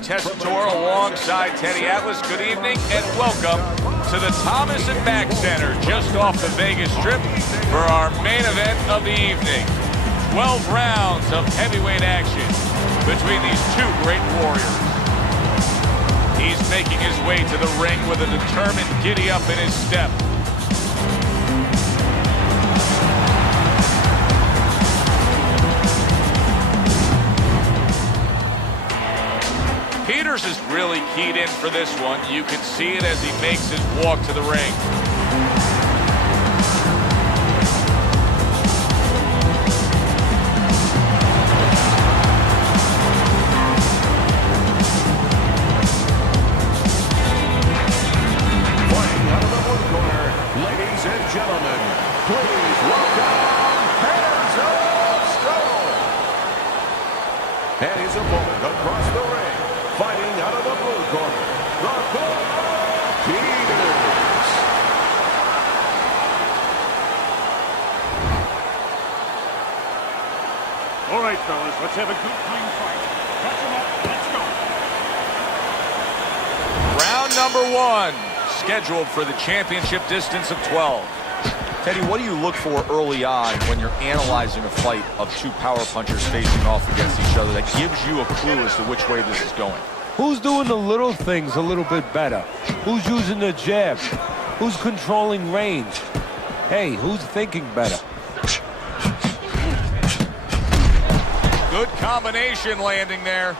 Tessitore alongside Teddy Atlas. Good evening and welcome to the Thomas and Mack Center just off the Vegas Strip for our main event of the evening. 12 rounds of heavyweight action between these two great warriors. He's making his way to the ring with a determined giddy-up in his step. Peters is really keyed in for this one. You can see it as he makes his walk to the ring. Fighting out of the blue corner, ladies and gentlemen, please welcome Hands of Stone. And his opponent across the ring, fighting out of the blue corner, the Peters. All right, fellas, let's have a good clean fight. Touch him up, let's go. Round number one, scheduled for the championship distance of 12. Teddy, what do you look for early on when you're analyzing a fight of two power punchers facing off against each other that gives you a clue as to which way this is going? Who's doing the little things a little bit better? Who's using the jab? Who's controlling range? Hey, who's thinking better? Good combination landing there.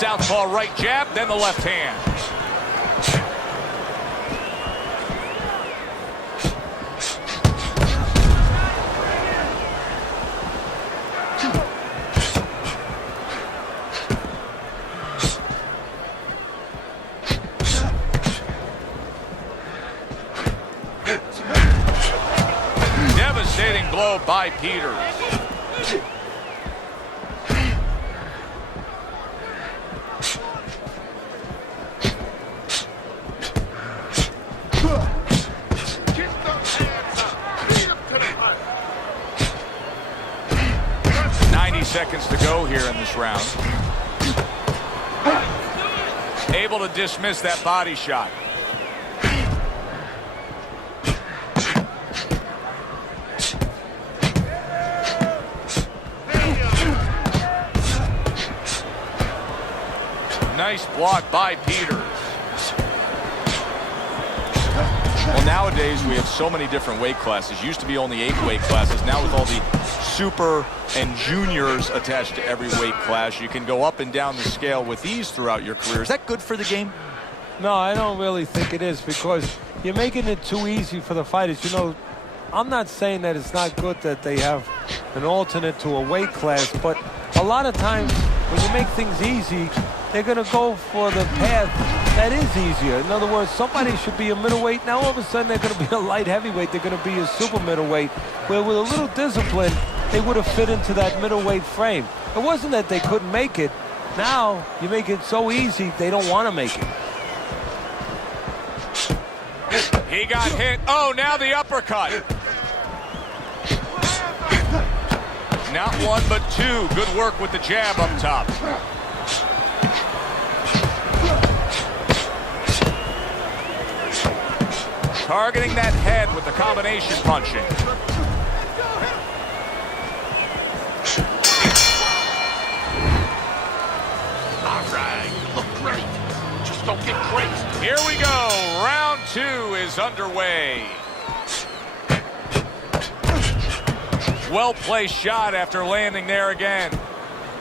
Southpaw right jab, then the left hand. Devastating blow by Peters. Seconds to go here in this round. Able to dismiss that body shot. Nice block by Peters. Well, nowadays we have so many different weight classes. Used to be only 8 weight classes. Now with all the super and juniors attached to every weight class, you can go up and down the scale with ease throughout your career. Is that good for the game? No, I don't really think it is, because you're making it too easy for the fighters. You know, I'm not saying that it's not good that they have an alternate to a weight class, but a lot of times when you make things easy, they're going to go for the path that is easier. In other words, somebody should be a middleweight. Now all of a sudden they're going to be a light heavyweight. They're going to be a super middleweight, where with a little discipline, they would have fit into that middleweight frame. It wasn't that they couldn't make it. Now you make it so easy, they don't want to make it. He got hit. Oh, now the uppercut. Not one, but two. Good work with the jab up top. Targeting that head with the combination punching. All right, look great. Just don't get crazy. Here we go. Round two is underway. Well-placed shot after landing there again.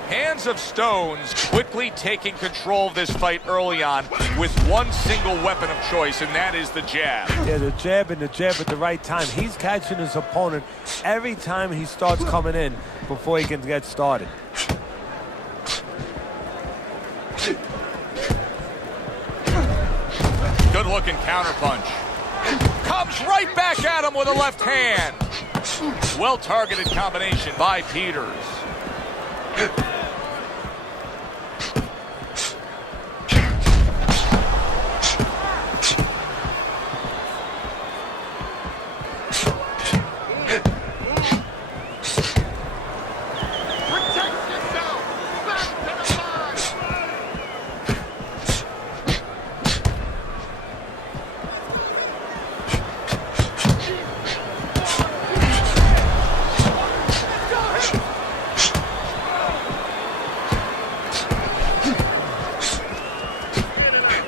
Hands of Stones quickly taking control of this fight early on with one single weapon of choice, and that is the jab. Yeah, the jab and the jab at the right time. He's catching his opponent every time he starts coming in before he can get started. Good looking counter punch. Comes right back at him with a left hand. Well-targeted combination by Peters.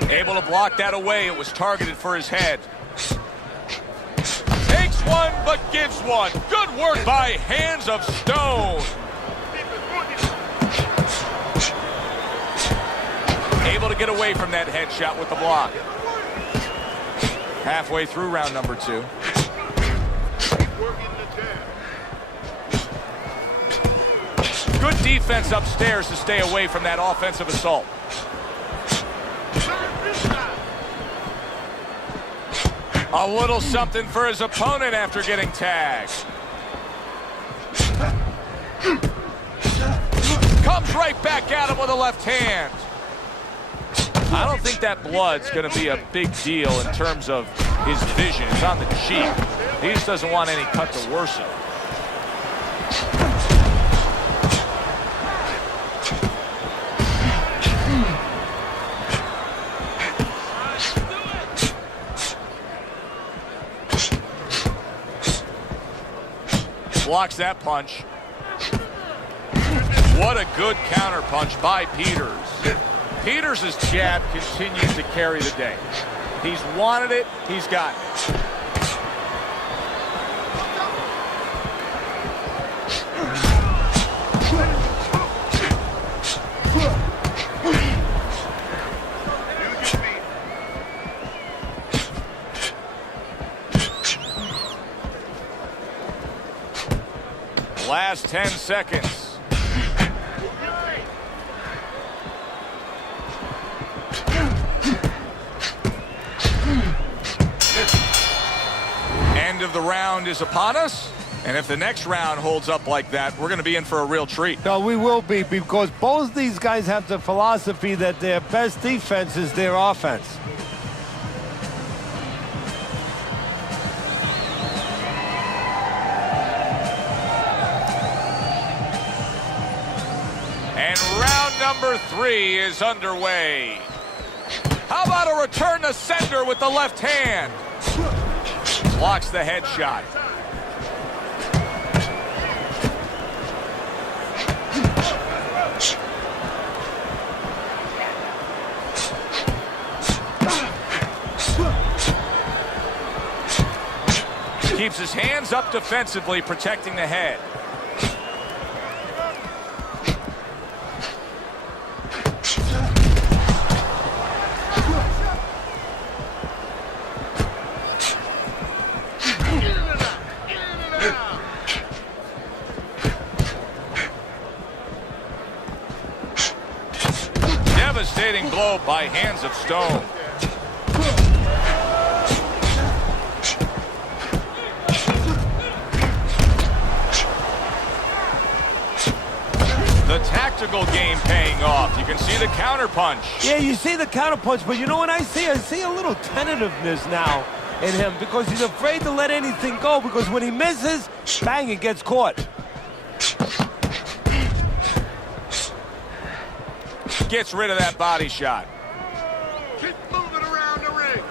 Able to block that away. It was targeted for his head. Takes one, but gives one. Good work by Hands of Stone. Able to get away from that headshot with the block. Halfway through round number 2. Good defense upstairs to stay away from that offensive assault. A little something for his opponent after getting tagged. Comes right back at him with a left hand. I don't think that blood's going to be a big deal in terms of his vision. It's on the cheek. He just doesn't want any cut to worsen. Blocks that punch. What a good counter punch by Peters. Peters' jab continues to carry the day. He's wanted it, he's gotten it. Last 10 seconds. End of the round is upon us. And if the next round holds up like that, we're going to be in for a real treat. No, we will be, because both these guys have the philosophy that their best defense is their offense. And round number 3 is underway. How about a return to sender with the left hand? Blocks the headshot. Keeps his hands up defensively, protecting the head. Devastating blow by Hands of Stone. The tactical game paying off. You can see the counter punch. Yeah, you see the counter punch, but you know what I see? I see a little tentativeness now in him, because he's afraid to let anything go, because when he misses, bang, it gets caught. Gets rid of that body shot. Keep moving around the ring.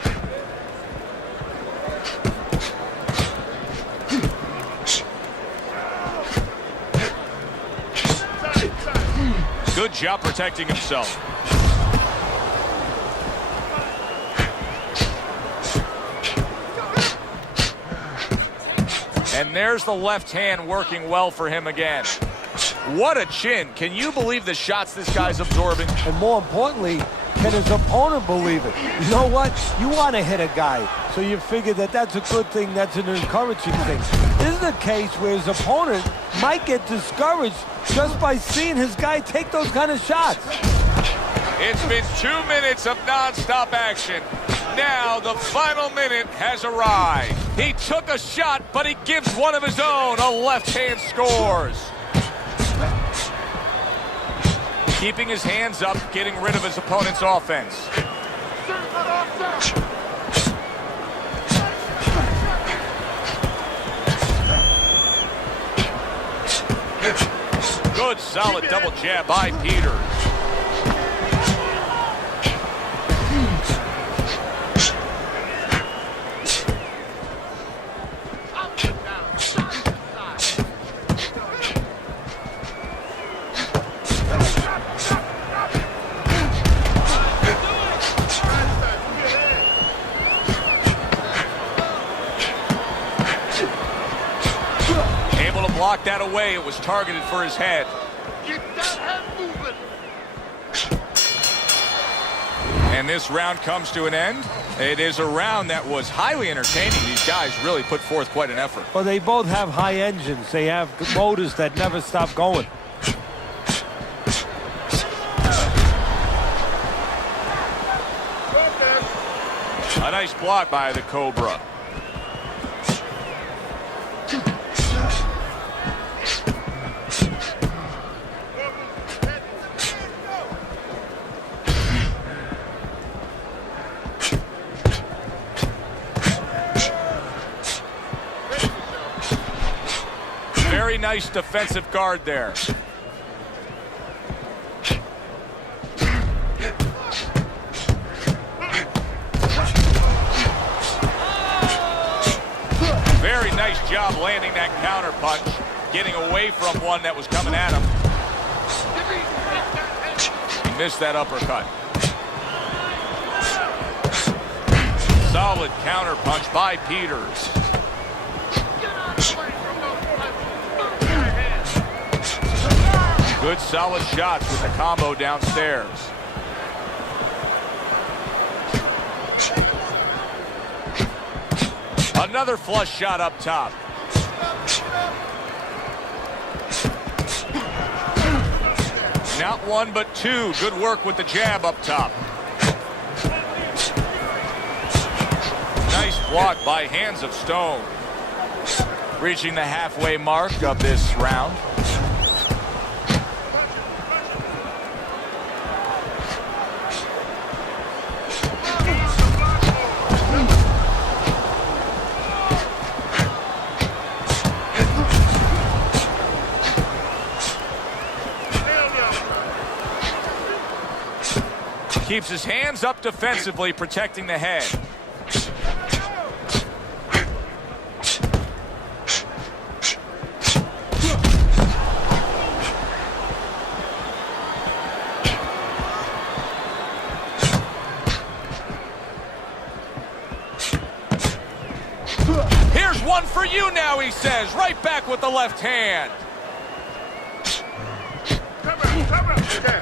Good job protecting himself. And there's the left hand working well for him again. What a chin. Can you believe the shots this guy's absorbing? And more importantly, can his opponent believe it? You know what? You want to hit a guy, so you figure that that's a good thing, that's an encouraging thing. This is a case where his opponent might get discouraged just by seeing his guy take those kind of shots. It's been 2 minutes of non-stop action. Now the final minute has arrived. He took a shot, but he gives one of his own. A left hand scores. Keeping his hands up, getting rid of his opponent's offense. Good, solid double jab by Peters. Blocked that away. It was targeted for his head. Get that head moving. And this round comes to an end. It is a round that was highly entertaining. These guys really put forth quite an effort. Well, they both have high engines. They have motors that never stop going. A nice block by the Cobra. Very nice defensive guard there. Very nice job landing that counter punch, getting away from one that was coming at him. He missed that uppercut. Solid counter punch by Peters. Good solid shots with the combo downstairs. Another flush shot up top. Not one, but two. Good work with the jab up top. Nice block by Hands of Stone. Reaching the halfway mark of this round. Keeps his hands up defensively, protecting the head. Here's one for you now, he says. Right back with the left hand.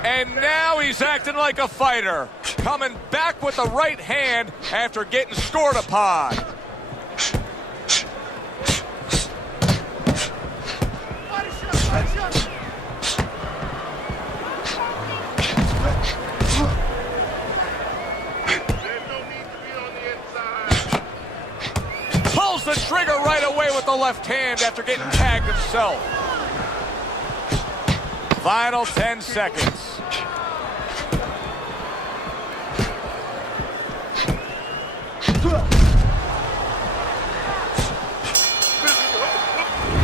And now he's acting like a fighter. Coming back with the right hand after getting scored upon. Pulls the trigger right away with the left hand after getting tagged himself. Final 10 seconds.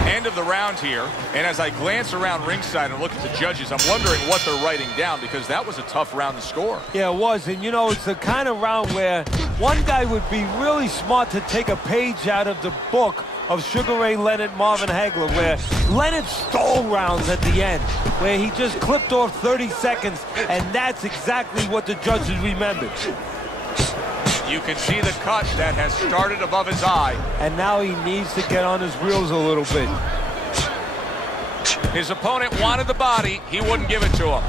End of the round here, and as I glance around ringside and look at the judges, I'm wondering what they're writing down, because that was a tough round to score. Yeah, it was, and you know, it's the kind of round where one guy would be really smart to take a page out of the book of Sugar Ray Leonard, Marvin Hagler, where Leonard stole rounds at the end, where he just clipped off 30 seconds, and that's exactly what the judges remembered. You can see the cut that has started above his eye. And now he needs to get on his wheels a little bit. His opponent wanted the body. He wouldn't give it to him.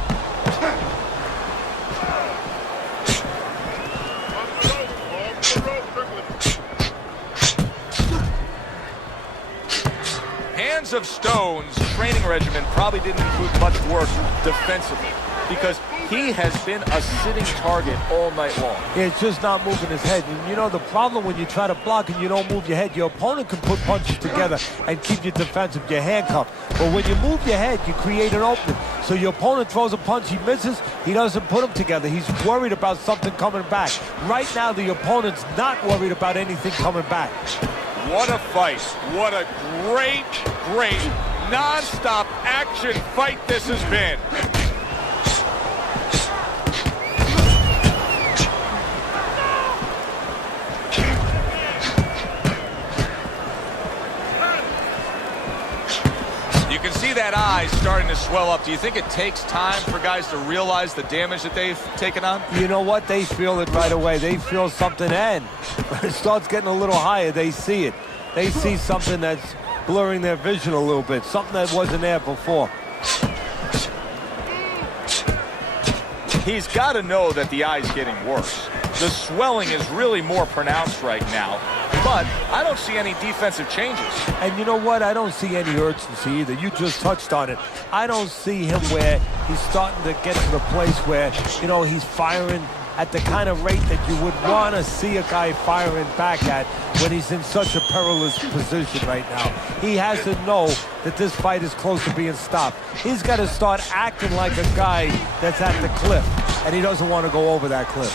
Hands of Stone's training regimen probably didn't include much work defensively, because He has been a sitting target all night long. It's just not moving his head. And you know, the problem when you try to block and you don't move your head, your opponent can put punches together and keep you defensive, you're handcuffed. But when you move your head, you create an opening. So your opponent throws a punch, he misses, he doesn't put them together. He's worried about something coming back. Right now, the opponent's not worried about anything coming back. What a fight. What a great, great, non-stop action fight this has been. You can see that eye starting to swell up. Do you think it takes time for guys to realize the damage that they've taken on? You know what? They feel it right away. They feel something, and when it starts getting a little higher, they see it. They see something that's blurring their vision a little bit, something that wasn't there before. He's got to know that the eye's getting worse. The swelling is really more pronounced right now, but I don't see any defensive changes. And you know what? I don't see any urgency either. You just touched on it. I don't see him where he's starting to get to the place where, you know, he's firing at the kind of rate that you would want to see a guy firing back at when he's in such a perilous position right now. He has to know that this fight is close to being stopped. He's got to start acting like a guy that's at the cliff, and he doesn't want to go over that cliff.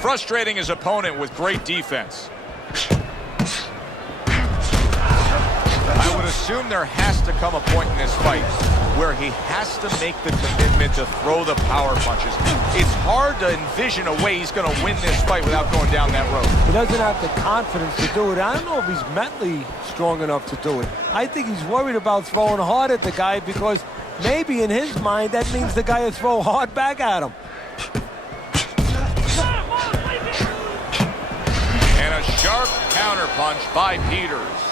Frustrating his opponent with great defense. I would assume there has to come a point in this fight where he has to make the commitment to throw the power punches. It's hard to envision a way he's going to win this fight without going down that road. He doesn't have the confidence to do it. I don't know if he's mentally strong enough to do it. I think he's worried about throwing hard at the guy because maybe in his mind that means the guy will throw hard back at him. And a sharp counterpunch by Peters.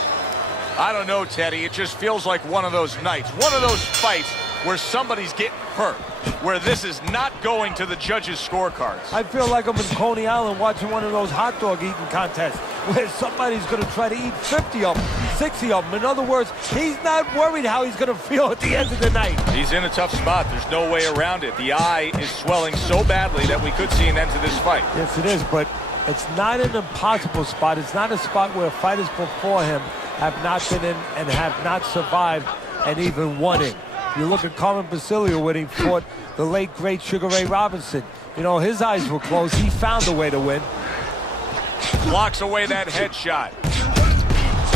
I don't know, Teddy. It just feels like one of those nights, one of those fights where somebody's getting hurt, where this is not going to the judges' scorecards. I feel like I'm in Coney Island watching one of those hot dog eating contests where somebody's going to try to eat 50 of them, 60 of them. In other words, he's not worried how he's going to feel at the end of the night. He's in a tough spot. There's no way around it. The eye is swelling so badly that we could see an end to this fight. Yes, it is, but it's not an impossible spot. It's not a spot where fighters before him have not been in and have not survived and even won it. You look at Carmen Basilio when he fought the late, great Sugar Ray Robinson. You know, his eyes were closed. He found a way to win. Blocks away that headshot.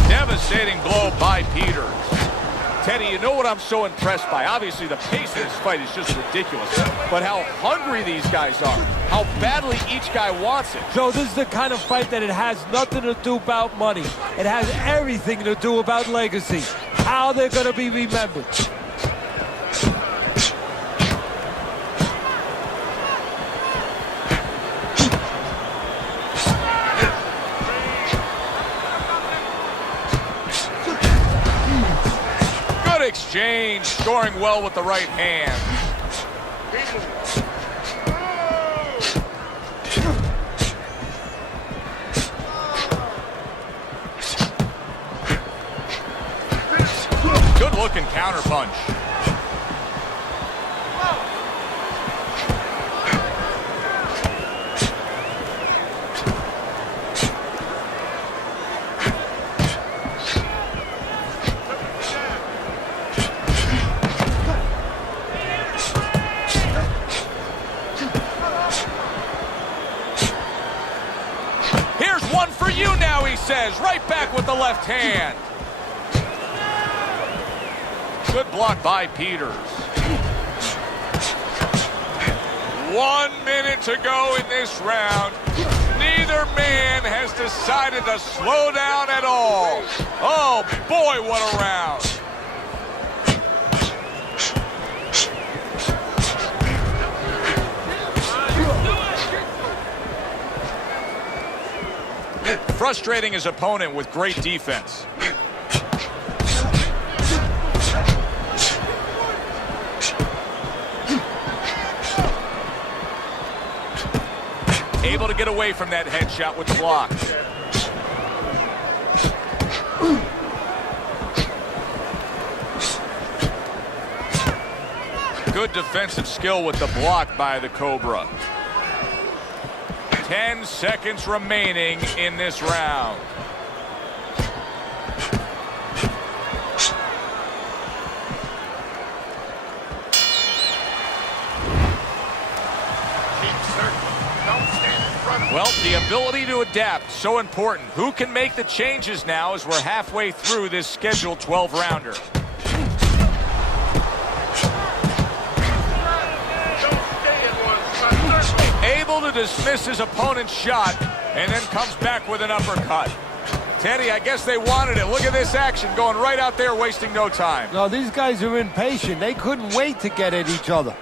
Devastating blow by Peters. Teddy, you know what I'm so impressed by? Obviously, the pace of this fight is just ridiculous. But how hungry these guys are. How badly each guy wants it. Joe, this is the kind of fight that it has nothing to do about money. It has everything to do about legacy. How they're going to be remembered. Exchange, scoring well with the right hand. Good looking counterpunch. You now, he says, right back with the left hand. Good block by Peters. 1 minute to go in this round. Neither man has decided to slow down at all. Oh boy, what a round. Frustrating his opponent with great defense. Able to get away from that headshot with the block. good defensive skill with the block by the Cobra. 10 seconds remaining in this round. Well, the ability to adapt, so important. Who can make the changes now as we're halfway through this scheduled 12-rounder? Able to dismiss his opponent's shot and then comes back with an uppercut. Teddy, I guess they wanted it. Look at this action going right out there, wasting no time. No, these guys are impatient. They couldn't wait to get at each other.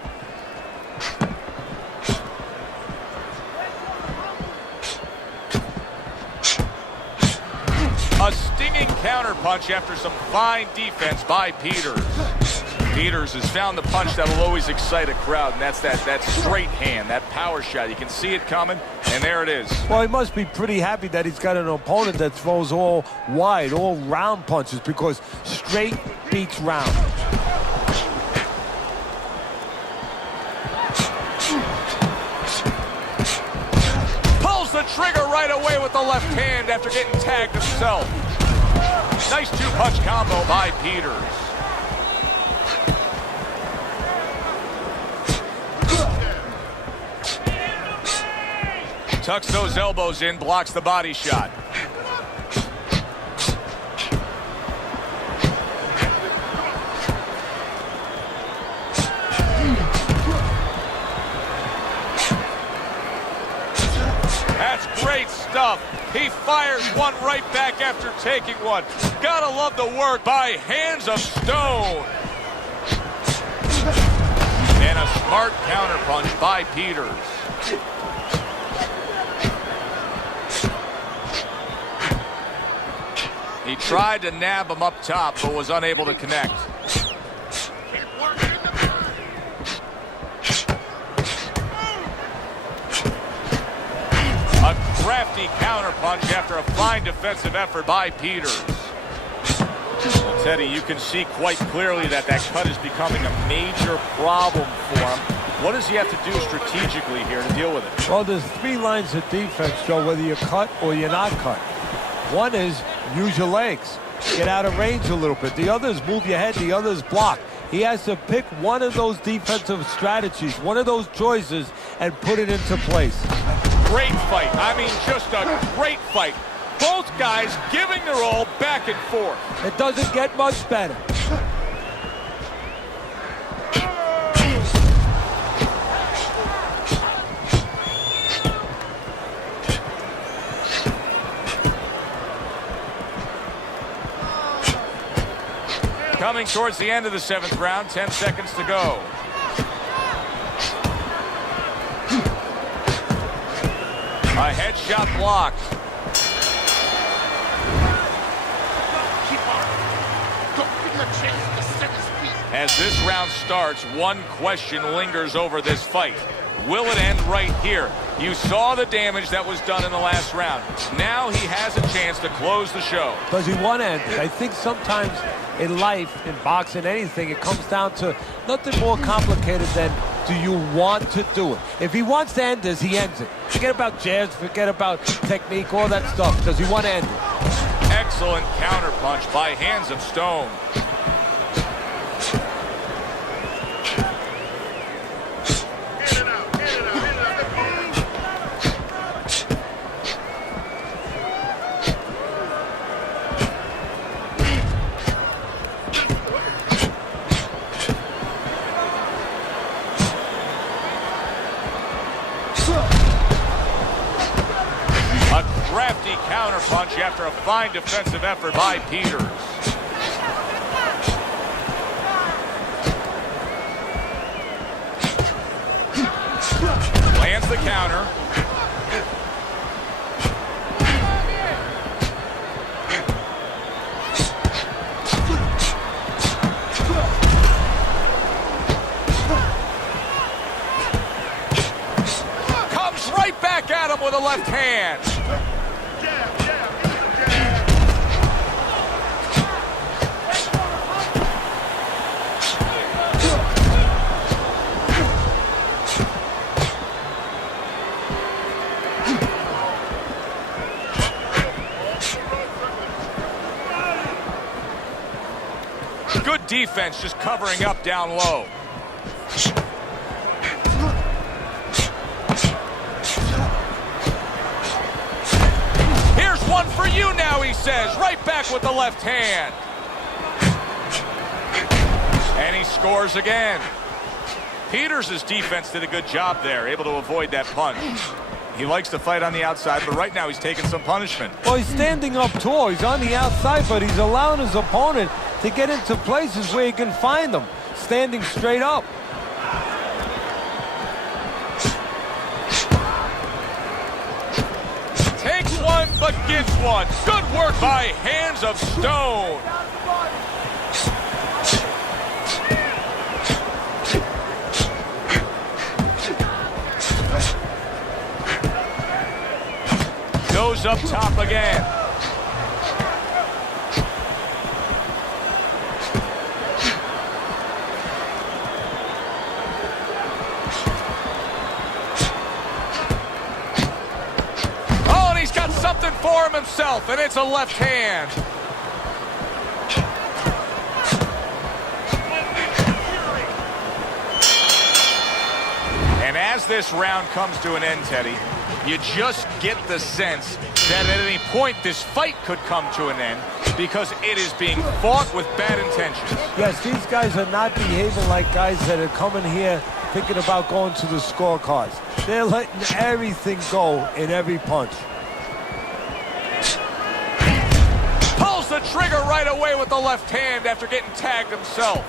A stinging counterpunch after some fine defense by Peters. Peters has found the punch that'll always excite a crowd, and that's that straight hand, that power shot. You can see it coming, and there it is. Well, he must be pretty happy that he's got an opponent that throws all wide, all round punches, because straight beats round. Pulls the trigger right away with the left hand after getting tagged himself. Nice two-punch combo by Peters. Tucks those elbows in, blocks the body shot. That's great stuff. He fires one right back after taking one. Gotta love the work by Hands of Stone. And a smart counterpunch by Peters. He tried to nab him up top, but was unable to connect. A crafty counterpunch after a fine defensive effort by Peters. Well, Teddy, you can see quite clearly that cut is becoming a major problem for him. What does he have to do strategically here to deal with it? Well, there's three lines of defense, Joe, whether you cut or you're not cut. One is use your legs, get out of range a little bit. The other is move your head, the other is block. He has to pick one of those defensive strategies, one of those choices, and put it into place. Great fight. I mean, just a great fight. Both guys giving their all back and forth. It doesn't get much better. Coming towards the end of the 7th round, 10 seconds to go. A headshot blocked. As this round starts, one question lingers over this fight. Will it end right here? You saw the damage that was done in the last round. Now he has a chance to close the show. Does he want to end it? I think sometimes in life, in boxing, anything, it comes down to nothing more complicated than do you want to do it? If he wants to end this, he ends it. Forget about jabs, forget about technique, all that stuff. Does he want to end it? Excellent counterpunch by Hands of Stone. Counterpunch after a fine defensive effort by Peters. Lands the counter. Comes right back at him with a left hand. defense just covering up down low. Here's one for you now, he says. Right back with the left hand. And he scores again. Peters' defense did a good job there, able to avoid that punch. He likes to fight on the outside, but right now he's taking some punishment. Well, he's standing up tall. He's on the outside, but he's allowing his opponent to get into places where he can find them, standing straight up. Takes one, but gets one. Good work by Hands of Stone. Goes up top again. Oh, and he's got something for him himself, and it's a left hand. And as this round comes to an end, Teddy, you just get the sense that at any point this fight could come to an end because it is being fought with bad intentions. Yes, these guys are not behaving like guys that are coming here thinking about going to the scorecards. They're letting everything go in every punch. Pulls the trigger right away with the left hand after getting tagged himself.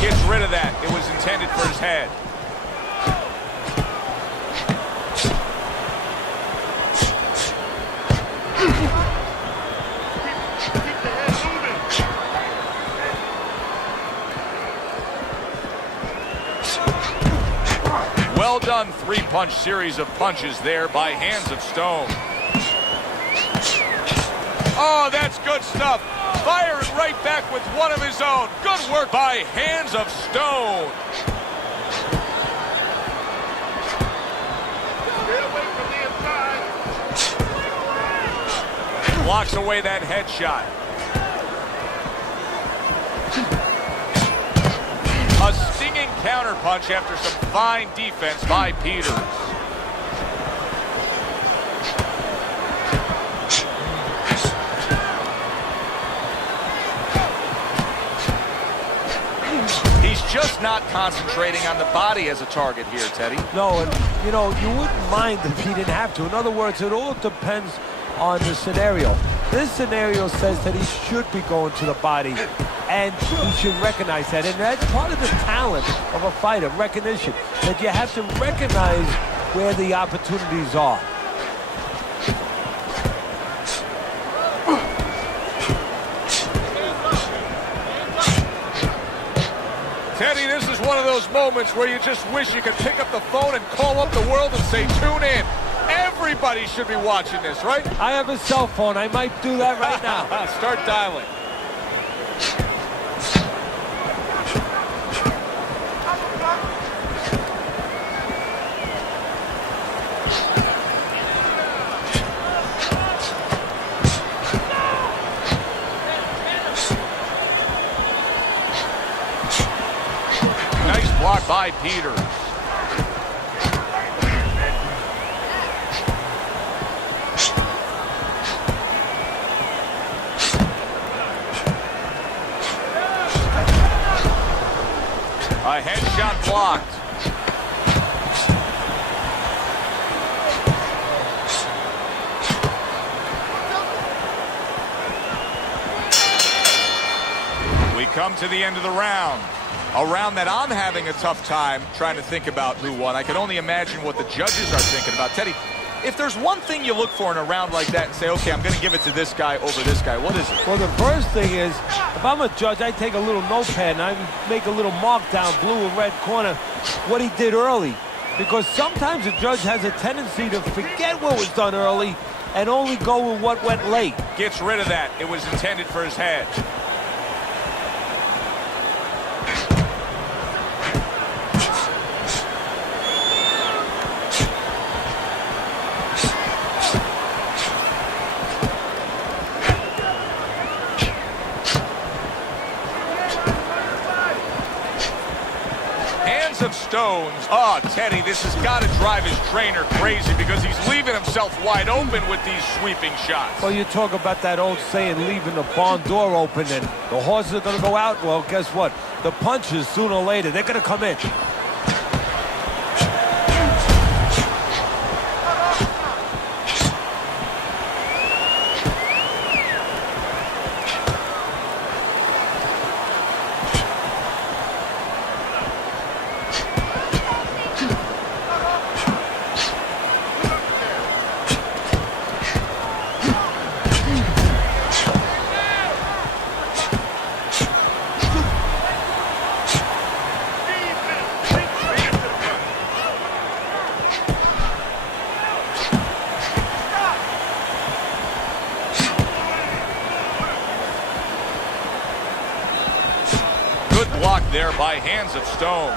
Gets rid of that. It was intended for his head. Well done, three-punch series of punches there by Hands of Stone. Oh, that's good stuff. Firing right back with one of his own. Good work by Hands of Stone. Stay away from the inside. Blocks away that headshot. A stinging counterpunch after some fine defense by Peters. He's just not concentrating on the body as a target here, Teddy. No, and you know, you wouldn't mind if he didn't have to. In other words, it all depends on the scenario. This scenario says that he should be going to the body, and he should recognize that. And that's part of the talent of a fighter, recognition, that you have to recognize where the opportunities are. Teddy, this is one of those moments where you just wish you could pick up the phone and call up the world and say, tune in. Everybody should be watching this, right? I have a cell phone. I might do that right now. Start dialing. Nice block by Peters. A headshot blocked. We come to the end of the round. A round that I'm having a tough time trying to think about who won. I can only imagine what the judges are thinking about. Teddy, if there's one thing you look for in a round like that and say, okay, I'm going to give it to this guy over this guy, what is it? Well, the first thing is, if I'm a judge, I take a little notepad and I make a little mark down blue and red corner what he did early. Because sometimes a judge has a tendency to forget what was done early and only go with what went late. Gets rid of that. It was intended for his head. Oh, Teddy, this has got to drive his trainer crazy because he's leaving himself wide open with these sweeping shots. Well, you talk about that old saying, leaving the barn door open and the horses are going to go out. Well, guess what? The punches, sooner or later, they're going to come in. Good block there by Hands of Stone.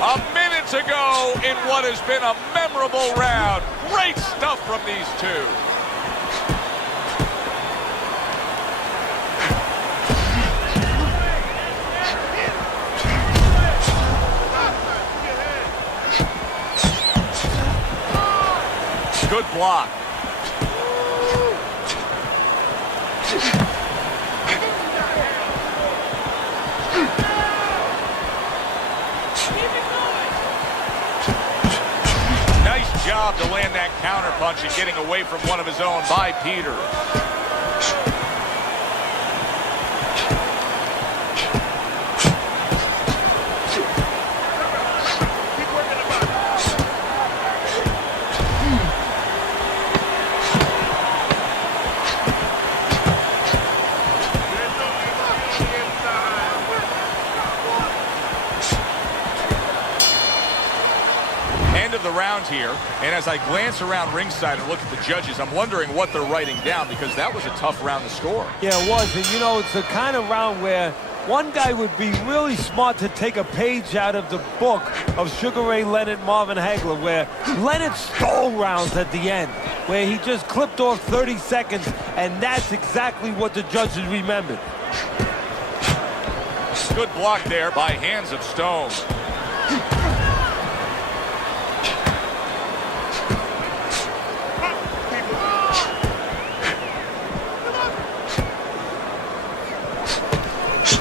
A minute to go in what has been a memorable round. Great stuff from these two. Good block. Nice job to land that counter punch and getting away from one of his own by Peter. End of the round here, and as I glance around ringside and look at the judges, I'm wondering what they're writing down because that was a tough round to score. Yeah, it was. And, you know, it's the kind of round where one guy would be really smart to take a page out of the book of Sugar Ray Leonard, Marvin Hagler, where Leonard stole rounds at the end, where he just clipped off 30 seconds, and that's exactly what the judges remembered. Good block there by Hands of Stone.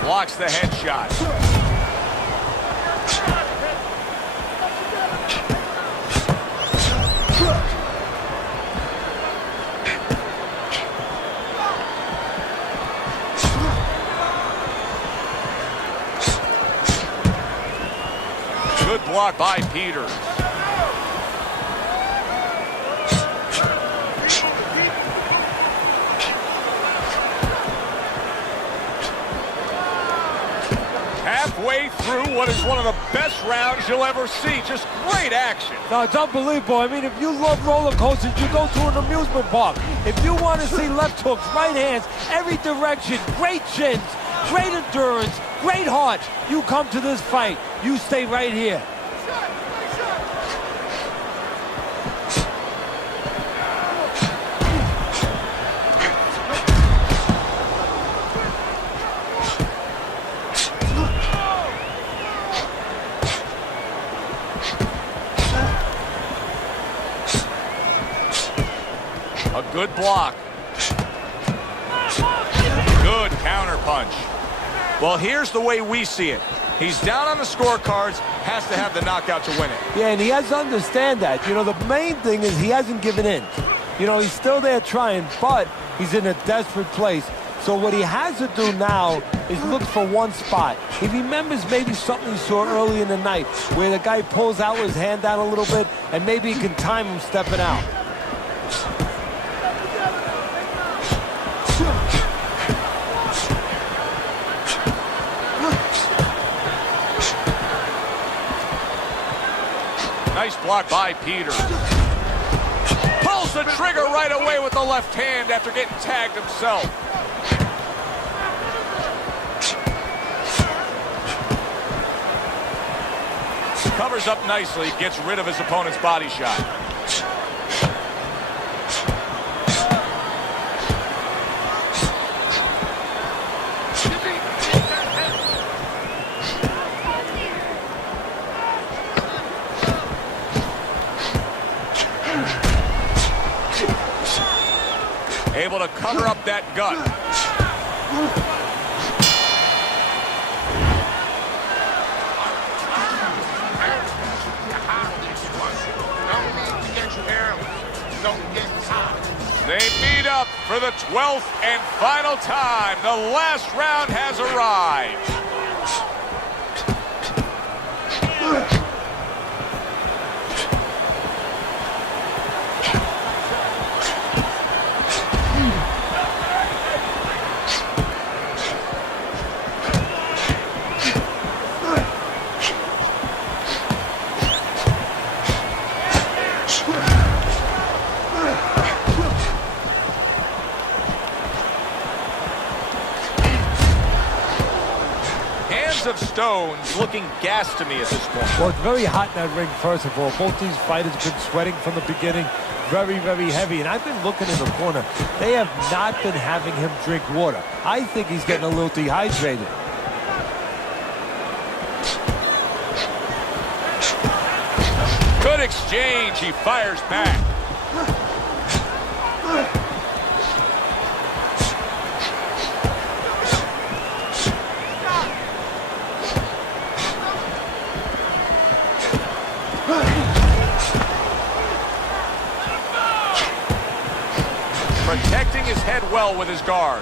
Blocks the headshot. Good block by Peter. Halfway through what is one of the best rounds you'll ever see. Just great action. No, it's unbelievable. I mean, if you love roller coasters, you go to an amusement park. If you want to see left hooks, right hands, every direction, great chins, great endurance, great heart, you come to this fight. You stay right here. A good block. Good counter punch. Well, here's the way we see it. He's down on the scorecards, has to have the knockout to win it. Yeah, and he has to understand that. You know, the main thing is he hasn't given in. You know, he's still there trying, but he's in a desperate place. So what he has to do now is look for one spot. He remembers maybe something he saw early in the night where the guy pulls out his hand down a little bit and maybe he can time him stepping out. Nice block by Peter. Pulls the trigger right away with the left hand after getting tagged himself. Covers up nicely, gets rid of his opponent's body shot. Able to cover up that gut. They meet up for the 12th and final time. The last round has arrived. Of stones, looking gas to me at this point. Well, it's very hot in that ring, first of all. Both these fighters have been sweating from the beginning. Very, very heavy. And I've been looking in the corner. They have not been having him drink water. I think he's getting a little dehydrated. Good exchange. He fires back. Protecting his head well with his guard.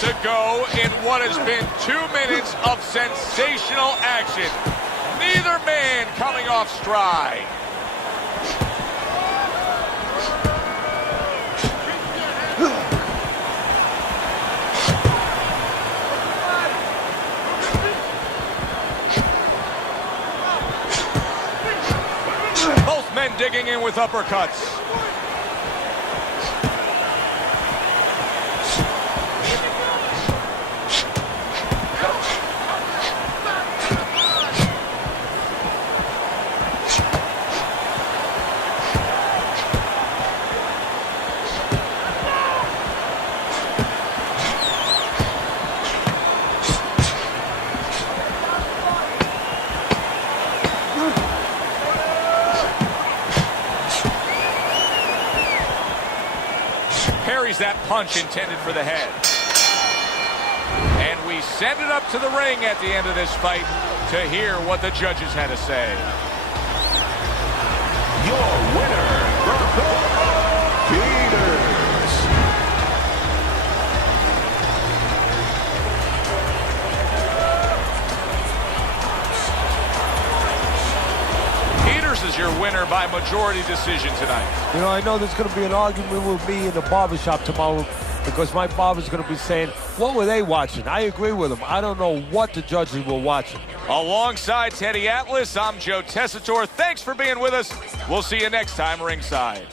To go in what has been 2 minutes of sensational action. Neither man coming off stride. Both men digging in with uppercuts. Parries that punch intended for the head. And we send it up to the ring at the end of this fight to hear what the judges had to say. Your winner, Peters. Is your winner by majority decision tonight. You know, I know there's going to be an argument with me in the barbershop tomorrow because my barber's going to be saying, what were they watching? I agree with him. I don't know what the judges were watching. Alongside Teddy Atlas, I'm Joe Tessitore. Thanks for being with us. We'll see you next time ringside.